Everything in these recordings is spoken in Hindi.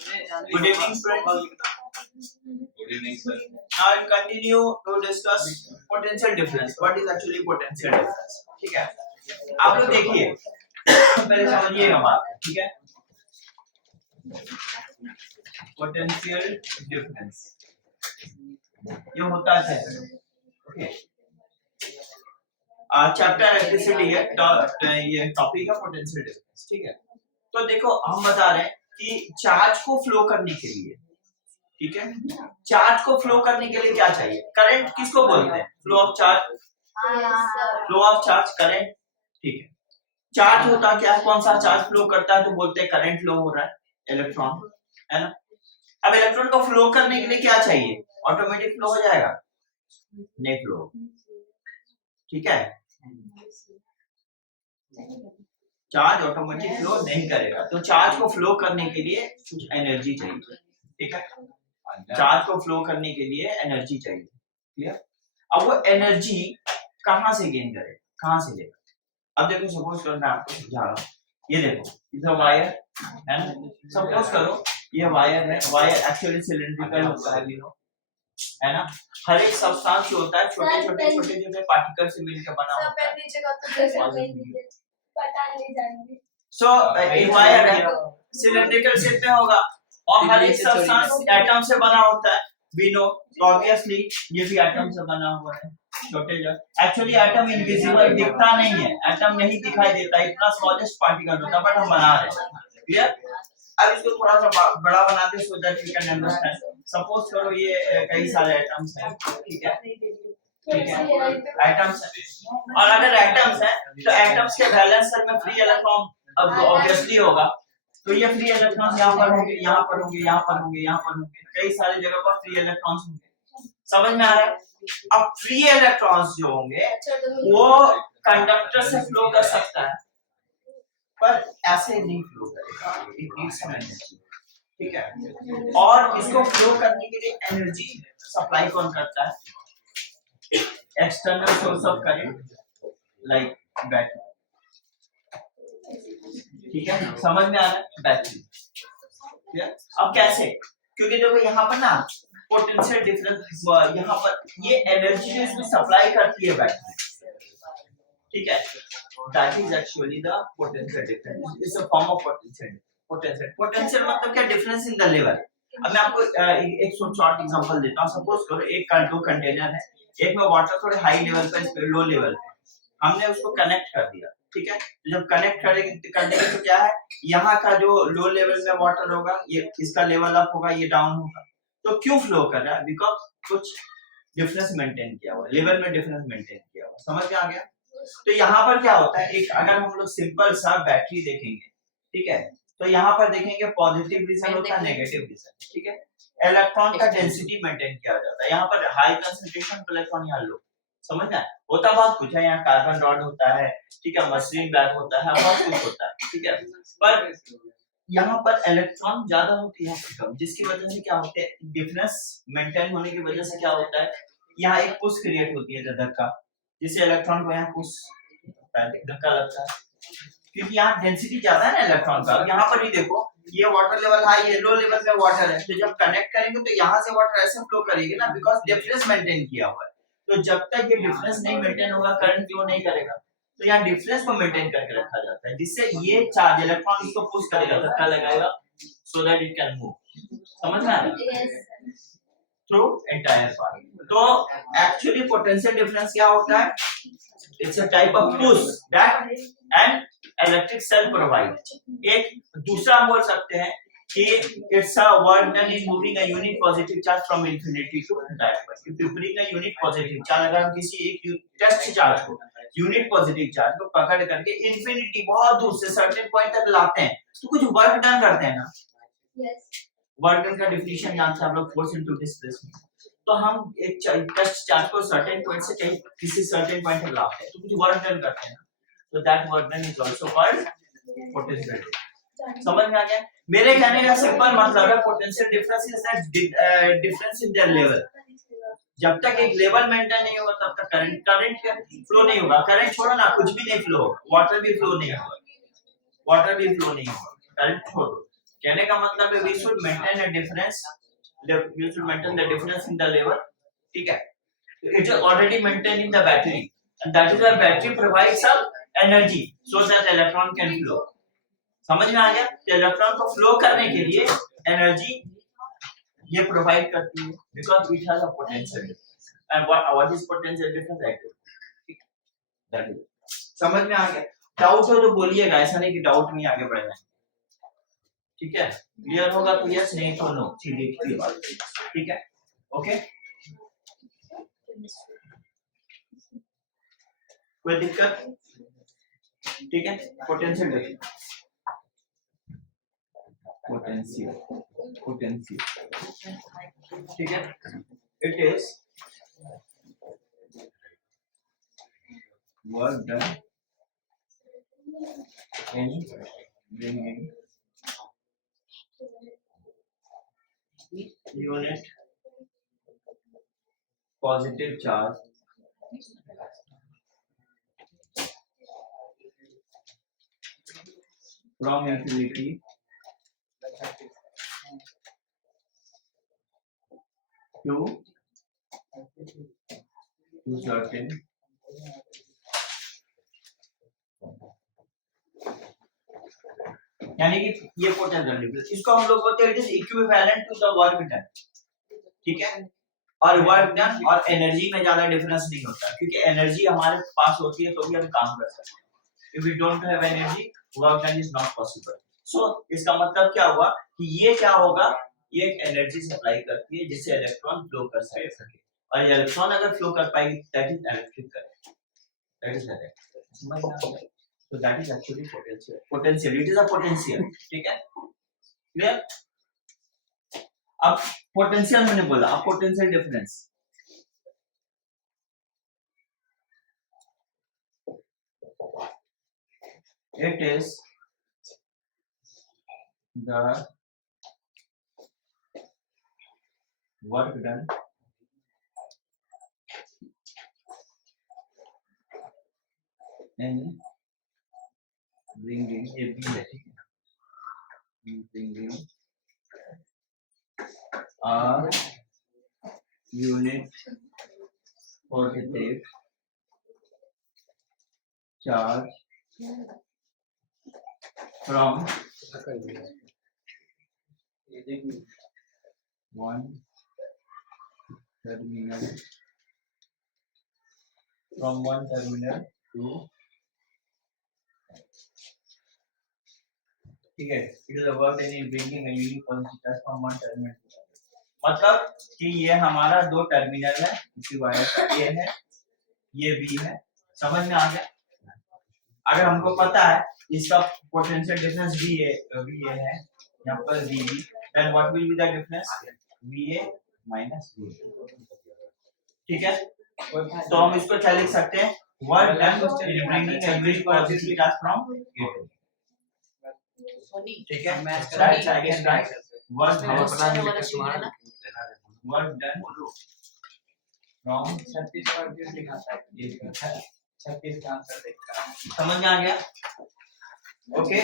Good evening, friends. Good evening, sir. Now we'll continue to discuss potential difference. What is actually potential difference? ठीक है, आप लोग देखिए पहले समझिएगा बात, ठीक है? Potential difference ये होता है, ओके? चैप्टर इलेक्ट्रिसिटी है, ये टॉपिक है पोटेंशियल डिफरेंस, ठीक है? तो देखो हम बता रहे हैं कि चार्ज को फ्लो करने के लिए, ठीक है, चार्ज को फ्लो करने के लिए क्या चाहिए? करंट किसको बोलते हैं? Flow of charge, flow of charge current, ठीक है। चार्ज होता क्या है? कौन सा चार्ज फ्लो करता है तो बोलते हैं करंट फ्लो हो रहा है, इलेक्ट्रॉन, है ना? अब इलेक्ट्रॉन को फ्लो करने के लिए क्या चाहिए? ऑटोमेटिक फ्लो हो जाएगा? नहीं फ्लो, ठीक है, चार्ज ऑटोमेटिक फ्लो नहीं करेगा, तो चार्ज को फ्लो करने के लिए कुछ एनर्जी चाहिए, ठीक है? चार्ज को फ्लो करने के लिए एनर्जी चाहिए, क्लियर? अब वो एनर्जी कहां से गेन करे, कहां से लेगा? अब देखो सपोज करो मैं आपको समझा रहा हूं, ये देखो इधर वायर है ना, सपोज करो ये वायर है, वायर एक्चुअली सिलिंड्रिकल होता है, है ना? हर एक सब्सटेंस जो होता है छोटे छोटे छोटे छोटे पार्टिकल से मिलकर बना होता है। सो एक वायर है, सिलिंड्रिकल शेप में होगा और हर एक सब्सटेंस एटम से बना होता है, वी नो, तो ऑब्वियसली ये भी एटम से बना हुआ है, छोटे जो एक्चुअली एटम इनविजिबल दिखता नहीं है, एटम नहीं दिखाई देता, इतना स्मॉलेस्ट पार्टिकल होता है, बट हम बना रहे हैं, क्लियर? अब इसको थोड़ा सा बड़ा बनाते हैं so that you can understand. Suppose करो ये कई सारे एटम्स हैं, ठीक है, ठीक है, एटम्स है, और अगर एटम्स है तो एटम्स के वैलेंस में फ्री इलेक्ट्रॉन अब ऑब्वियसली होगा, तो ये फ्री इलेक्ट्रॉन्स यहाँ पर होंगे, यहाँ पर होंगे, यहाँ पर होंगे, यहाँ पर होंगे, कई सारी जगह पर फ्री इलेक्ट्रॉन्स होंगे, समझ में आ रहा है? अब फ्री इलेक्ट्रॉन्स जो होंगे वो कंडक्टर से फ्लो कर सकता है, पर ऐसे नहीं फ्लो करेगा, इट नीड्स सम एनर्जी, ठीक है? और इसको फ्लो करने के लिए एनर्जी सप्लाई कौन करता है? External source of current like battery, ठीक है, समझ में आ रहा है? बैटरी, अब कैसे? क्योंकि देखो यहाँ पर ना पोटेंशियल डिफरेंस, यहाँ पर ये एनर्जी जो इसमें सप्लाई करती है बैटरी, ठीक है, that is actually the potential difference, it's a form of potential. Potential मतलब क्या? Difference in the level. अब मैं आपको एक शॉर्ट एग्जांपल देता हूँ, सपोज करो एक दो कंटेनर है, एक में वाटर थोड़े हाई लेवल पे, इस पे लो लेवल पे, हमने उसको कनेक्ट कर दिया, ठीक है? जब कनेक्ट करेंगे तो क्या है, यहाँ का जो लो लेवल में वाटर होगा, ये इसका लेवल अप होगा, ये डाउन होगा, तो क्यों फ्लो कर रहा है? बिकॉज कुछ डिफरेंस मेंटेन किया हुआ, लेवल में डिफरेंस मेंटेन किया हुआ, समझ में आ गया? तो यहाँ पर क्या होता है, एक अगर हम लोग सिंपल सा बैटरी देखेंगे, ठीक है, तो यहाँ पर देखेंगे पॉजिटिव रीजन होता है, नेगेटिव रीजन, ठीक है? इलेक्ट्रॉन का डेंसिटी मेंटेन किया जाता है, यहाँ पर हाई कंसंट्रेशन इलेक्ट्रॉन, यहाँ लो, समझ में? होता बहुत कुछ है, यहाँ कार्बन रॉड होता है, ठीक है, मसलिन बैग होता है, बहुत कुछ होता है, ठीक है, पर यहाँ पर इलेक्ट्रॉन ज्यादा होती है, कम, जिसकी वजह से क्या होता है, डिफरेंस मेंटेन होने की वजह से क्या होता है, यहाँ एक पुश क्रिएट होती है, धक्का, जिससे इलेक्ट्रॉन को यहाँ पुश धक्का लगता है, क्योंकि यहाँ डेंसिटी ज्यादा है ना इलेक्ट्रॉन का। यहाँ पर ही देखो ये वाटर लेवल हाई है, लो लेवल में वाटर है, तो जब कनेक्ट करेंगे तो यहाँ से वाटर ऐसे फ्लो करेगी ना, बिकॉज डिफरेंस मेंटेन किया हुआ है, तो जब तक ये डिफरेंस नहीं मेंटेन होगा करंट फ्लो नहीं करेगा, तो यहाँ डिफरेंस को मेंटेन करके रखा जाता है, जिससे ये चार्ज इलेक्ट्रॉन इसको पुश करेगा, धक्का लगाएगा, so that it can move, समझ में आ रहा है? Through entire part. तो एक्चुअली पोटेंशियल डिफरेंस क्या होता है? It's a type of push that an electric cell provide. एक दूसरा हम बोल सकते हैं कि it's a work done in moving a unit positive charge from infinity to direct. If you bring a unit positive charge, अगर हम किसी एक टेस्ट चार्ज को, यूनिट पॉजिटिव चार्ज को पकड़ करके इंफिनिटी बहुत दूर से सर्टेन पॉइंट तक लाते हैं, तो कुछ वर्क डन करते हैं ना? यस। वर्क डन का डेफिनेशन जानते हैं आप लोग, फोर्स इनटू डिस्प्लेसमेंट। तो हम एक टेस्ट चार्ज को सर्टेन पॉइंट से कहीं किसी सर्टेन पॉइंट तक लाते हैं, तो कुछ वर्क डन करते हैं ना, so that work done is also called potential difference। समझ में आ गया? मेरे कहने का सिंपल मतलब है potential difference is that difference in their level. जब तक एक लेवल मेंटेन नहीं होगा तब तक करंट फ्लो नहीं होगा। करंट छोड़ो ना, कुछ भी नहीं फ्लो होगा, वाटर भी फ्लो नहीं होगा, करंट छोड़ो, कहने का मतलब है we should maintain a difference, we should maintain the difference in the level, ठीक है। It is already maintain in the battery and that is why battery provide some energy so that electron can flow. समझ में आ गया? तो इलेक्ट्रॉन को फ्लो करने के लिए एनर्जी ये प्रोवाइड करती है because it has a potential and what is potential difference active, that is. समझ में आ गया? डाउट हो तो बोलिएगा, ऐसा नहीं कि डाउट नहीं, आगे बढ़ जाए, ठीक है। क्लियर होगा तो यस, नहीं तो नो, सीधी सी बात, ठीक है। ओके, कोई दिक्कत? ठीक है। पोटेंशियल डिफरेंस, पोटेंशियल, ठीक है। It is work done in bringing unit positive charge from infinity to certain यानी कि ये पोटेंशियल डिफरेंस, इसको हम लोग बोलते हैं it is equivalent to the work done, ठीक है। और वर्क डन और एनर्जी में ज्यादा डिफरेंस नहीं होता, क्योंकि एनर्जी हमारे पास होती है तो भी हम काम कर सकते हैं। If we don't have energy, work done is not possible. So इसका मतलब क्या हुआ कि ये क्या होगा, ये एक एनर्जी सप्लाई करती है जिससे इलेक्ट्रॉन फ्लो कर सके, और इलेक्ट्रॉन अगर फ्लो कर पाएगी that is electric current, that is electric. समझ में आ गया? So that is actually potential. Potential. It is a potential. ठीक है? Clear? अब potential मैंने बोला, अब potential difference. It is the work done in bringing a bringing a unit positive charge from one terminal to, ठीक है। It is work in bringing a unit positive charge from one terminal to other, मतलब कि ये हमारा दो टर्मिनल है, इसी वायर का ए है, ये बी है। समझ में आ गया? अगर हमको पता है इसका पोटेंशियल डिफरेंस वी ए है, यहाँ पर V B, then what will be the difference V A minus V, ठीक है। तो हम इसको क्या लिख सकते हैं, work done in bringing a unit positive charge from A to, ठीक है। Right again right, work done from 36 पर जो दिखाता है 36 का आंसर देखता है। समझ में आ गया? ओके,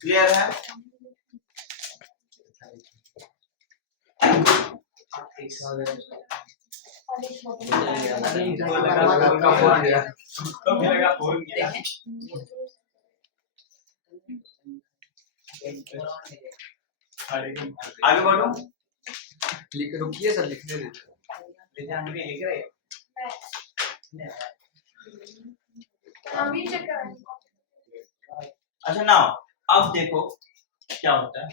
क्लियर है? आगे बढ़ो, लिख रुकिए सर, लिखने दीजिए। लिख रहे अच्छा ना। अब देखो क्या होता है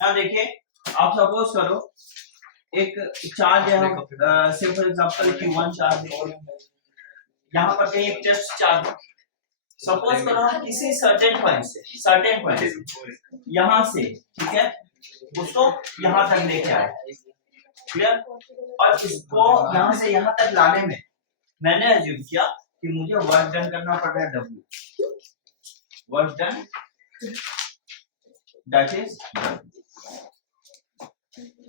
ना, देखिए आप सपोज करो एक चार्ज है, सिर्फ फॉर एग्जांपल Q1 चार्ज है, यहाँ पर कहीं एक टेस्ट चार्ज है। सपोज करो हम किसी सर्टेन पॉइंट से यहाँ से, ठीक है, उसको यहाँ तक लेके आए, क्लियर। और इसको यहाँ से यहाँ तक लाने में मैंने अज्यूम किया कि मुझे वर्क डन करना पड़ रहा है W, work done that is,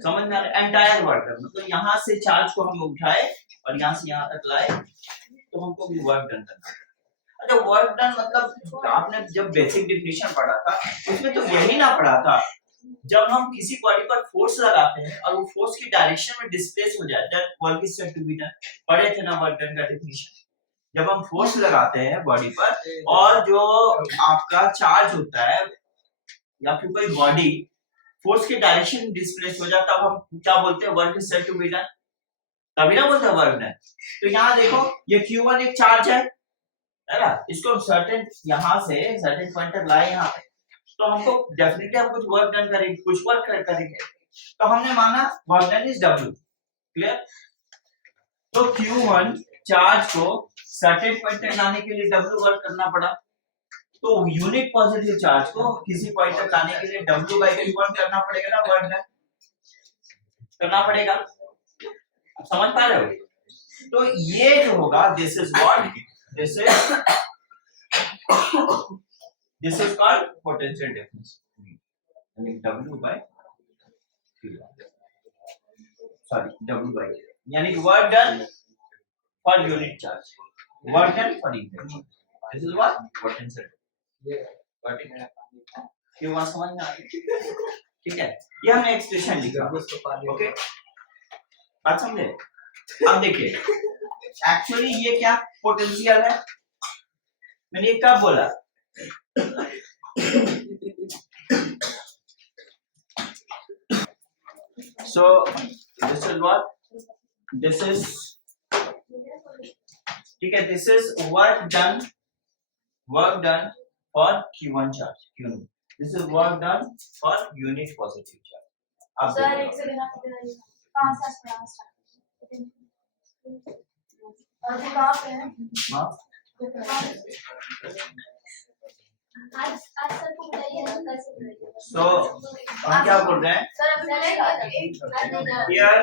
समझ में आ रहा है? एंटायर वर्क डन, मतलब यहाँ से चार्ज को हम उठाए और यहाँ से यहाँ तक लाए, तो हमको भी वर्क डन करना है। अच्छा वर्क डन मतलब आपने जब बेसिक डिफिनेशन पढ़ा था उसमें तो यही ना पढ़ा था, जब हम किसी बॉडी पर फोर्स लगाते हैं और वो फोर्स की डायरेक्शन में डिस्प्लेस हो जाए that work is said to be done. पढ़े थे ना वर्क डन का डिफिनेशन। जब हम फोर्स लगाते हैं बॉडी पर और जो आपका चार्ज होता है या फिर कोई बॉडी फोर्स की डायरेक्शन डिस्प्लेस हो जाता है, तब हम क्या बोलते हैं, work is said to be done, तभी ना बोलते हैं वर्क डन। तो यहाँ देखो ये Q1 एक चार्ज है ना, इसको हम सर्टेन यहाँ से सर्टेन पॉइंट तक लाए यहाँ पे, तो हमको डेफिनेटली हम कुछ वर्क डन करेंगे, कुछ वर्क करेंगे, तो हमने माना work done is W। Clear? तो Q1 चार्ज को सर्टेन पॉइंट तक लाने के लिए W वर्क करना पड़ा, तो यूनिट पॉजिटिव चार्ज को किसी पॉइंट तक लाने के लिए W/Q1 करना पड़ेगा ना, वर्क डन करना पड़ेगा। समझ पा रहे हो? तो ये जो होगा this is what this is called potential difference, W/Q, यानी work done for unit charge, work done for unit, this is what potential. क्यों बात समझ में आ गई? ठीक है, ये हमने एक्सप्रेशन लिखा। ओके, बात समझे? अब देखिए एक्चुअली ये क्या पोटेंशियल है, मैंने ये कब बोला, so this is what this is, ठीक है, this is work done for Q1 charge, Q1, this is work done for unit positive charge। अब सर एक सेकंड आप इधर आइए, कहां से पढ़ा स्टार्ट, और वो कहां पे है? हां आज सर को बताइए ना कैसे पढ़ेंगे। so हम क्या बोल रहे हैं सर अब बोलेगा here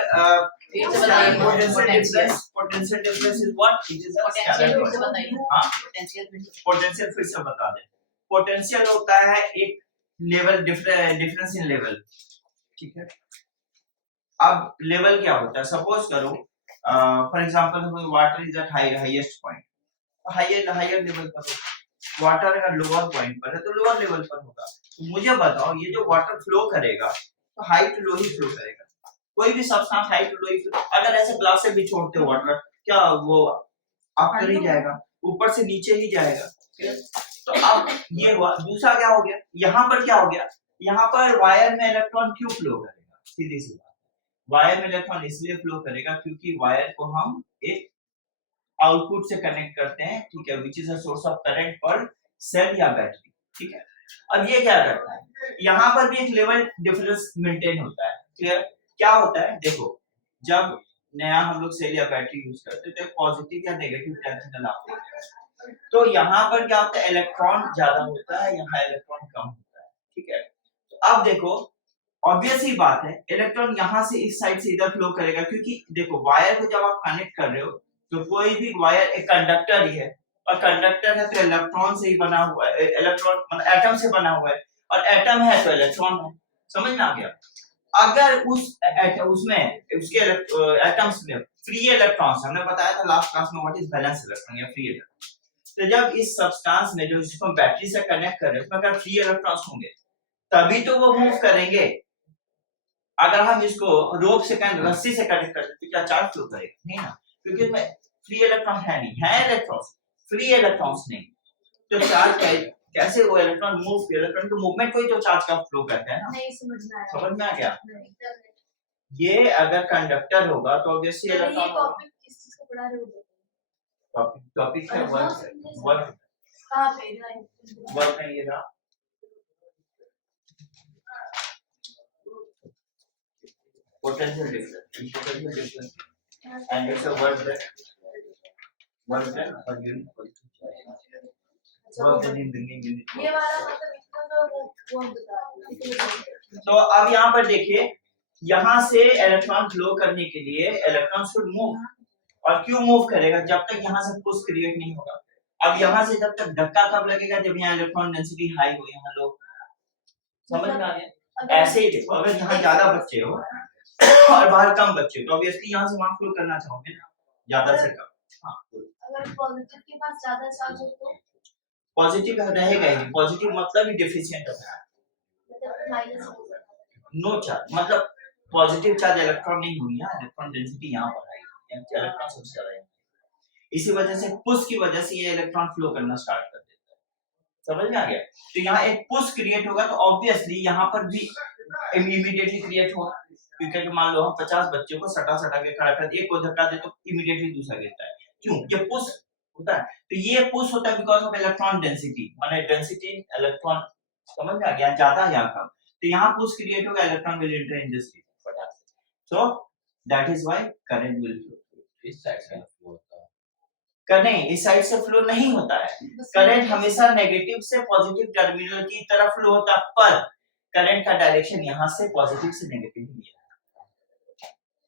potential difference is what, it is a scalar quantity। हां पोटेंशियल फिर से बता दें, पोटेंशियल होता है एक लेवल डिफरेंस इन लेवल, ठीक है। अब लेवल क्या होता है, सपोज करो for example water is at highest point, higher level पर होगा, वाटर अगर लोअर पॉइंट पर है तो लोअर लेवल पर होगा। तो मुझे बताओ ये जो वाटर फ्लो करेगा तो हाई टू लो ही फ्लो करेगा, कोई भी सब्सटेंस हाई टू लो ही फ्लो, अगर ऐसे ग्लास से भी छोड़ते हो वाटर क्या वो अप ही जाएगा, ऊपर से नीचे ही जाएगा। तो अब ये हुआ, दूसरा क्या हो गया, यहाँ पर क्या हो गया, यहाँ पर वायर में इलेक्ट्रॉन क्यों फ्लो करेगा, सीधी सी बात, वायर में इलेक्ट्रॉन इसलिए फ्लो करेगा क्योंकि वायर को हम एक आउटपुट से कनेक्ट करते हैं, ठीक है, which is a source of current for sale या बैटरी, ठीक है। अब ये क्या करता है, यहाँ पर भी एक लेवल डिफरेंस मेंटेन होता है। क्लियर? क्या होता है, देखो जब नया हम लोग सेल या बैटरी यूज करते हैं तो पॉजिटिव या नेगेटिव टर्मिनल आते हैं, तो यहाँ पर क्या होता है, इलेक्ट्रॉन ज्यादा होता है, यहाँ इलेक्ट्रॉन कम होता है, ठीक है। तो अब देखो ऑब्वियस ही बात है, इलेक्ट्रॉन यहाँ से इस साइड से इधर फ्लो करेगा, क्योंकि देखो वायर को जब आप कनेक्ट कर रहे हो तो कोई भी वायर एक कंडक्टर ही है, और कंडक्टर है तो इलेक्ट्रॉन से ही बना हुआ है, इलेक्ट्रॉन मतलब एटम से बना हुआ है, और एटम है तो इलेक्ट्रॉन है। समझ में आ गया? अगर उसमें उसके एटम्स में फ्री इलेक्ट्रॉन्स, हमने बताया था लास्ट क्लास में व्हाट इज बैलेंस इलेक्ट्रॉन या फ्री इलेक्ट्रॉन, तो जब इस सब्सटेंस में जो जिसको हम बैटरी से कनेक्ट कर रहे हैं उसमें अगर फ्री इलेक्ट्रॉन्स होंगे तभी तो वो मूव करेंगे। अगर हम इसको रोप से रस्सी से कनेक्ट करते तो क्या चार्ज फ्लो करेगा? नहीं ना, क्योंकि इसमें फ्री इलेक्ट्रॉन है नहीं, है इलेक्ट्रॉन्स, फ्री इलेक्ट्रॉन्स नहीं, तो चार्ज कैसे वो इलेक्ट्रॉन मूव, इलेक्ट्रॉन के मूवमेंट को ही तो चार्ज का फ्लो कहते हैं ना। नहीं समझ में आया, समझ में आ गया? ये अगर कंडक्टर होगा तो ऑब्वियसली ये इलेक्ट्रॉन, टॉपिक किस चीज को पढ़ा रहे हो? टॉपिक है वर्क कहां पे वर्क है ये रहा, potential difference and it's a work done for unit work done in bringing unit। ये वाला मतलब इतना तो वो बता, तो अब यहाँ पर देखिए, यहाँ से इलेक्ट्रॉन फ्लो करने के लिए इलेक्ट्रॉन शुड मूव, और क्यों मूव करेगा, जब तक यहाँ से पुश क्रिएट नहीं होगा। अब यहाँ से जब तक धक्का कब लगेगा, जब यहाँ इलेक्ट्रॉन डेंसिटी हाई हो, यहाँ लो। समझ में आ गया? ऐसे ही देखो, अगर यहाँ ज्यादा बच्चे हो और बाहर कम बच्चे तो ऑब्वियसली यहाँ से वहां फ्लो करना चाहोगे ना, ज्यादा से कम। हाँ, अगर पॉजिटिव के पास ज्यादा चार्ज हो तो पॉजिटिव रहेगा ही, पॉजिटिव मतलब ही डेफिशिएंट ऑफ मतलब माइनस नो चार्ज, मतलब पॉजिटिव चार्ज इलेक्ट्रॉन नहीं हुई है, इलेक्ट्रॉन डेंसिटी यहाँ पर आएगी, इलेक्ट्रॉन सबसे ज्यादा है। इसी वजह से पुश की वजह से ये इलेक्ट्रॉन फ्लो करना स्टार्ट कर देता है, समझ में आ गया। तो यहाँ एक पुश क्रिएट होगा तो ऑब्वियसली यहाँ पर भी इमीडिएटली क्रिएट होगा, क्योंकि मान लो हम 50 बच्चों को सटा के खड़ा कर एक को धक्का दे तो इमीडिएटली दूसरा गिरता है, क्यों, ये पुश होता है। तो ये पुश होता है बिकॉज ऑफ इलेक्ट्रॉन डेंसिटी, माने डेंसिटी इलेक्ट्रॉन, समझ में आ गया, ज्यादा है यहाँ कम, तो यहाँ पुश क्रिएट होगा, electron will enter in this फटाक से, so that is why current will flow. इस साइड से फ्लो होता है, नहीं, इस साइड से फ्लो नहीं होता है, करंट हमेशा नेगेटिव से पॉजिटिव टर्मिनल की तरफ फ्लो होता है, पर करंट का डायरेक्शन यहाँ से पॉजिटिव से नेगेटिव ही है।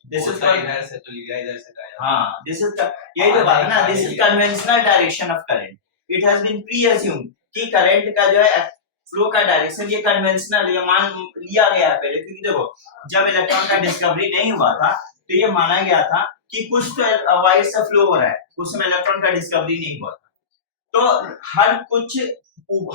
दिस इज इधर से तो लिया, इधर से गया। हाँ, दिस इज यही तो बात है ना, this is conventional direction of current. It has been preassumed कि करंट का जो है फ्लो का डायरेक्शन ये कन्वेंशनल ये मान लिया गया है पहले, क्योंकि देखो जब इलेक्ट्रॉन का डिस्कवरी नहीं हुआ था तो ये माना गया था कि कुछ तो वायर से फ्लो हो रहा है, उस समय इलेक्ट्रॉन का डिस्कवरी नहीं हुआ था, तो हर कुछ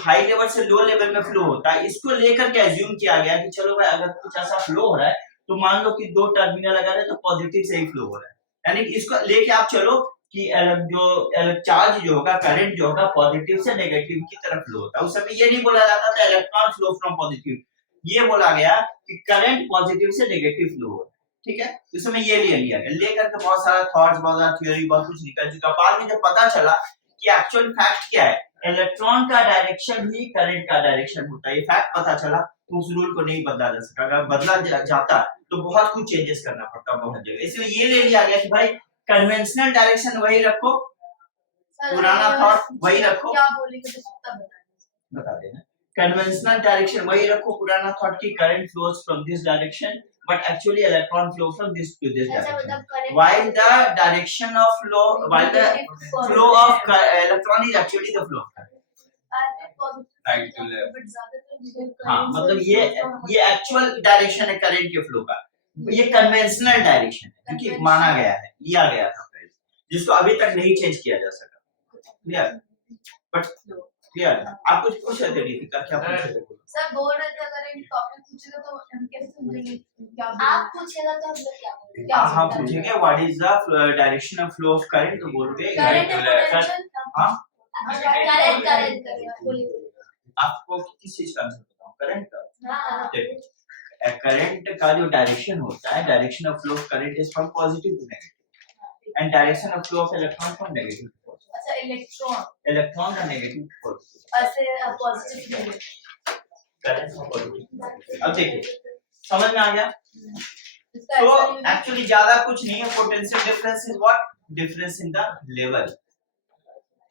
हाई लेवल से लो लेवल में फ्लो होता है, इसको लेकर के अज्यूम किया गया कि चलो भाई अगर कुछ ऐसा फ्लो हो रहा है तो मान लो कि दो टर्मिनल अगर है तो पॉजिटिव से ही फ्लो हो रहा है, यानी कि इसको लेके आप चलो कि जो चार्ज जो होगा, करंट जो होगा पॉजिटिव से नेगेटिव की तरफ फ्लो होता है। उस समय ये नहीं बोला जाता था इलेक्ट्रॉन फ्लो फ्रॉम पॉजिटिव, ये बोला गया कि करंट पॉजिटिव से नेगेटिव फ्लो हो रहा है, ठीक है। उस समय ये ले लिया गया, लेकर के बहुत सारा थॉट्स, बहुत सारा थ्योरी, बहुत कुछ निकल चुका। बाद में जब पता चला कि एक्चुअल फैक्ट क्या है, इलेक्ट्रॉन का डायरेक्शन ही करंट का डायरेक्शन होता है, ये फैक्ट पता चला तो उस रूल को नहीं बदला जा सका, अगर बदला जाता तो बहुत कुछ चेंजेस करना पड़ता बहुत जगह, इसलिए ये ले लिया गया कि भाई कन्वेंशनल डायरेक्शन वही रखो, पुराना थॉट वही रखो, क्या बोलेंगे तो तब बता देना, कन्वेंशनल डायरेक्शन वही रखो, पुराना थॉट की current flows from this direction but actually electron flow from this to this direction, while the direction of flow, while the flow of electron is actually the flow of current, right to left. हाँ, मतलब ये एक्चुअल डायरेक्शन है करंट के फ्लो का, ये कन्वेंशनल डायरेक्शन है क्योंकि माना गया है, लिया गया था पहले, जिसको अभी तक नहीं चेंज किया जा सका, क्लियर। बट क्लियर, आप कुछ पूछ रहे थे दीपिका, क्या पूछ रहे थे? सर बोल रहे थे अगर इन टॉपिक पूछेगा तो हम कैसे समझेंगे, क्या आप पूछेगा तो हम लोग क्या बोलेंगे, क्या हम पूछेंगे what is the direction of flow of current, तो बोलोगे करंट हां करंट बोलिए, आपको किस चीज का आंसर बताऊं, करंट का। हां देखो करंट का जो डायरेक्शन होता है, direction of flow of current is from positive to negative and direction of flow of electron from negative to positive. अच्छा इलेक्ट्रॉन का नेगेटिव टू पॉजिटिव, ऐसे पॉजिटिव नेगेटिव करंट का पॉजिटिव। अब देखिए समझ में आ गया, तो एक्चुअली ज्यादा कुछ नहीं है, potential difference is what, difference in the level,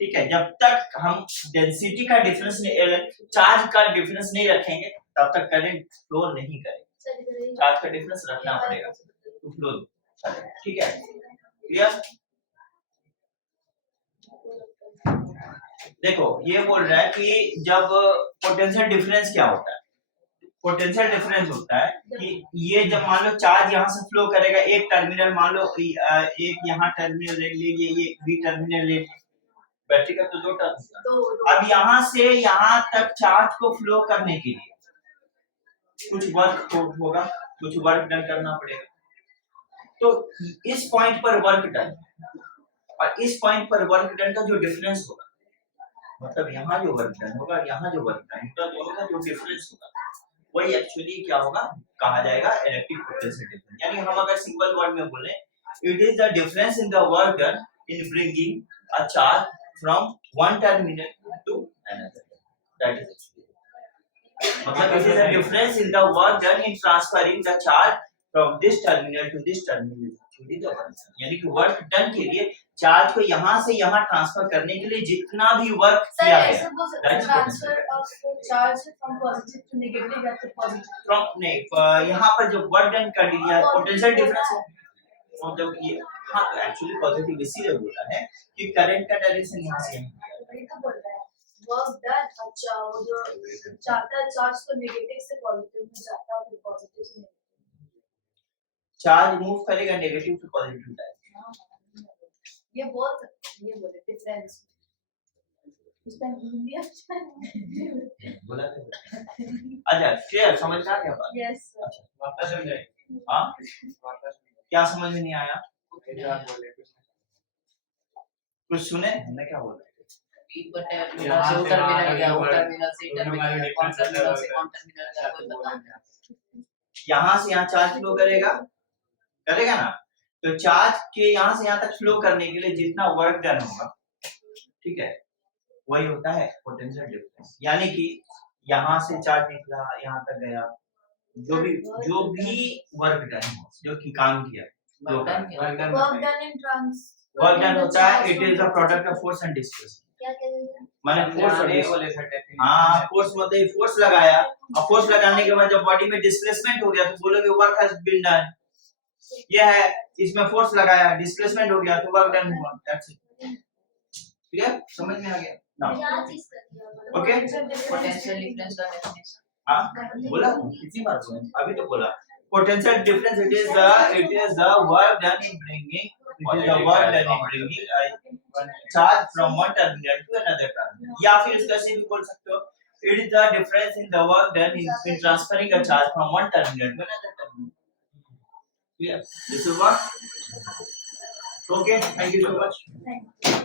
ठीक है। जब तक हम डेंसिटी का डिफरेंस नहीं, चार्ज का डिफरेंस नहीं रखेंगे तब तक करंट फ्लो नहीं करेगा, चार्ज का डिफरेंस रखना पड़ेगा तो फ्लो करेगा, ठीक है, क्लियर। देखो ये बोल रहा है कि जब पोटेंशियल डिफरेंस क्या होता है, पोटेंशियल डिफरेंस होता है कि ये जब मान लो चार्ज यहाँ से फ्लो करेगा, एक टर्मिनल मान लो एक यहाँ टर्मिनल ले लिए, ये बी टर्मिनल ले, बैटरी का तो दो टर्मिनल, अब यहाँ से यहाँ तक चार्ज को फ्लो करने के लिए कुछ वर्क होगा, कुछ वर्क डन करना पड़ेगा, तो इस पॉइंट पर वर्क डन और इस पॉइंट पर वर्क डन का जो डिफरेंस होगा, मतलब यहाँ जो वर्क डन होगा, यहाँ जो वर्क डन होगा, दोनों का जो डिफरेंस होगा वही एक्चुअली क्या होगा, कहा जाएगा इलेक्ट्रिक पोटेंशियल डिफरेंस। यानी हम अगर सिंपल वर्ड में बोले, it is the difference in the work done in bringing a charge from one terminal to another, that is मतलब it is the difference in the work done in transferring the charge from this terminal to this terminal, यानी कि वर्क डन के लिए चार्ज को यहाँ से यहाँ ट्रांसफर करने के लिए जितना भी वर्क किया गया, transfer of charge from positive to negative या तो पॉजिटिव फ्रॉम नहीं, यहाँ पर जो वर्क डन कर दिया पोटेंशियल डिफरेंस है, मतलब ये हाँ, तो एक्चुअली पॉजिटिव इसीलिए बोला है कि करंट का डायरेक्शन यहाँ से तो बोल रहा है वर्क डन, अच्छा वो जो जाता है चार्ज तो नेगेटिव से पॉजिटिव में जाता है, फिर पॉजिटिव से नेगेटिव, चार्ज मूव करेगा नेगेटिव टू पॉजिटिव डायरेक्शन, ये बोल सकते हैं, ये बोले डिफरेंस, उस टाइम इंडिया बोला तो अच्छा क्लियर समझ में आ गया बात यस वापस समझाए हाँ वापस क्या समझ में नहीं आया इधर बोले कुछ कुछ सुने हमने क्या बोला यहाँ से टर्मिनल गया वो वहाँ टर्मिनल से दोनों वाले टर्मिनल कौन सा difference टर्मिनल से कौन टर्मिनल गया कोई बता यहाँ से यहाँ चार्ज फ्लो करेगा करेगा ना तो चार्ज के यहाँ से यहाँ तक फ्लो करने के लिए जितना वर्क डन होगा ठीक है वही होता है पोटेंशियल डिफरेंस यानी कि यहाँ से चार्ज निकला यहाँ तक गया जो भी वर्क डन हो जो कि काम किया work done work done in trans work done होता है it is a product of force and displacement क्या कहते हैं माने फोर्स और ये displacement। बोले सकते हाँ फोर्स मतलब फोर्स लगाया और फोर्स लगाने के बाद जब बॉडी में डिस्प्लेसमेंट हो गया तो बोलोगे वर्क हैज बीन डन ये है इसमें फोर्स लगाया डिस्प्लेसमेंट हो गया तो वर्क डन हुआ दैट्स इट क्लियर समझ में आ गया ना क्या चीज करती है Okay. पोटेंशियल डिफरेंस का डेफिनेशन हाँ बोला कितनी बार सुने अभी तो बोला potential difference it is the work done in bringing charge from one terminal to another terminal या फिर इसका ऐसे भी बोल सकते हो it is the difference in the work done in transferring a charge from one terminal to another terminal clear this is what okay thank you so much